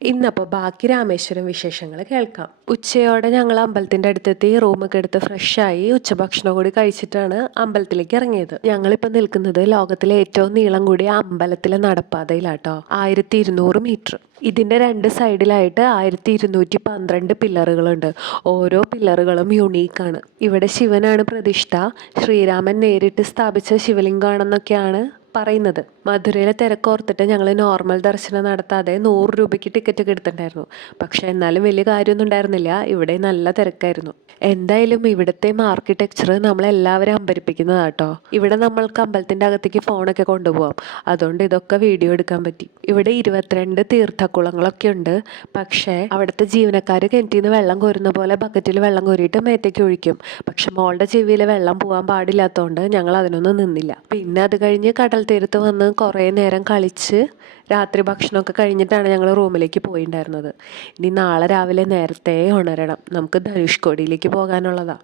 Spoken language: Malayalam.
ഇന്നപ്പോൾ ബാക്കി രാമേശ്വരം വിശേഷങ്ങൾ കേൾക്കാം. ഉച്ചയോടെ ഞങ്ങൾ അമ്പലത്തിന്റെ അടുത്തെത്തി റൂമൊക്കെ എടുത്ത് ഫ്രഷായി ഉച്ചഭക്ഷണം കൂടി കഴിച്ചിട്ടാണ് അമ്പലത്തിലേക്ക് ഇറങ്ങിയത്. ഞങ്ങളിപ്പോൾ നിൽക്കുന്നത് ലോകത്തിലെ ഏറ്റവും നീളം കൂടിയ അമ്പലത്തിലെ നടപ്പാതയിലാട്ടോ. 1200 മീറ്റർ. ഇതിന്റെ 2 സൈഡിലായിട്ട് 1212 പില്ലറുകളുണ്ട്. ഓരോ പില്ലറുകളും യുണീക്കാണ്. ഇവിടെ ശിവനാണ് പ്രതിഷ്ഠ. ശ്രീരാമൻ നേരിട്ട് സ്ഥാപിച്ച ശിവലിംഗമാണെന്നൊക്കെയാണ് പറയുന്നത്. മധുരയിലെ തിരക്കോർത്തിട്ട് ഞങ്ങൾ നോർമൽ ദർശനം നടത്താതെ 100 രൂപയ്ക്ക് ടിക്കറ്റ് ഒക്കെ എടുത്തിട്ടുണ്ടായിരുന്നു. പക്ഷെ എന്നാലും വലിയ കാര്യമൊന്നും ഉണ്ടായിരുന്നില്ല. ഇവിടെ നല്ല തിരക്കായിരുന്നു. എന്തായാലും ഇവിടുത്തെ ആർക്കിടെക്ചർ നമ്മളെല്ലാവരും അമ്പരിപ്പിക്കുന്നതാട്ടോ. ഇവിടെ നമ്മൾക്ക് അമ്പലത്തിന്റെ അകത്തേക്ക് ഫോണൊക്കെ കൊണ്ടുപോകാം. അതുകൊണ്ട് ഇതൊക്കെ വീഡിയോ എടുക്കാൻ പറ്റി. ഇവിടെ 22 തീർത്ഥക്കുളങ്ങളൊക്കെ ഉണ്ട്. പക്ഷേ അവിടുത്തെ ജീവനക്കാർ കിണറ്റിൽ നിന്ന് വെള്ളം കോരുന്ന പോലെ ബക്കറ്റിൽ വെള്ളം കോരിയിട്ട് മേത്തേക്ക് ഒഴിക്കും. പക്ഷെ മോളുടെ ചെവിയിൽ വെള്ളം പോകാൻ പാടില്ലാത്തതുകൊണ്ട് ഞങ്ങൾ അതിനൊന്നും നിന്നില്ല. പിന്നെ അത് കഴിഞ്ഞ് കടൽ തീരത്ത് വന്ന് കുറേ നേരം കളിച്ച് രാത്രി ഭക്ഷണമൊക്കെ കഴിഞ്ഞിട്ടാണ് ഞങ്ങൾ റൂമിലേക്ക് പോയിട്ടുണ്ടായിരുന്നത്. ഇനി നാളെ രാവിലെ നേരത്തെ ഉണരണം. നമുക്ക് ധനുഷ്കോടിയിലേക്ക് പോകാനുള്ളതാണ്.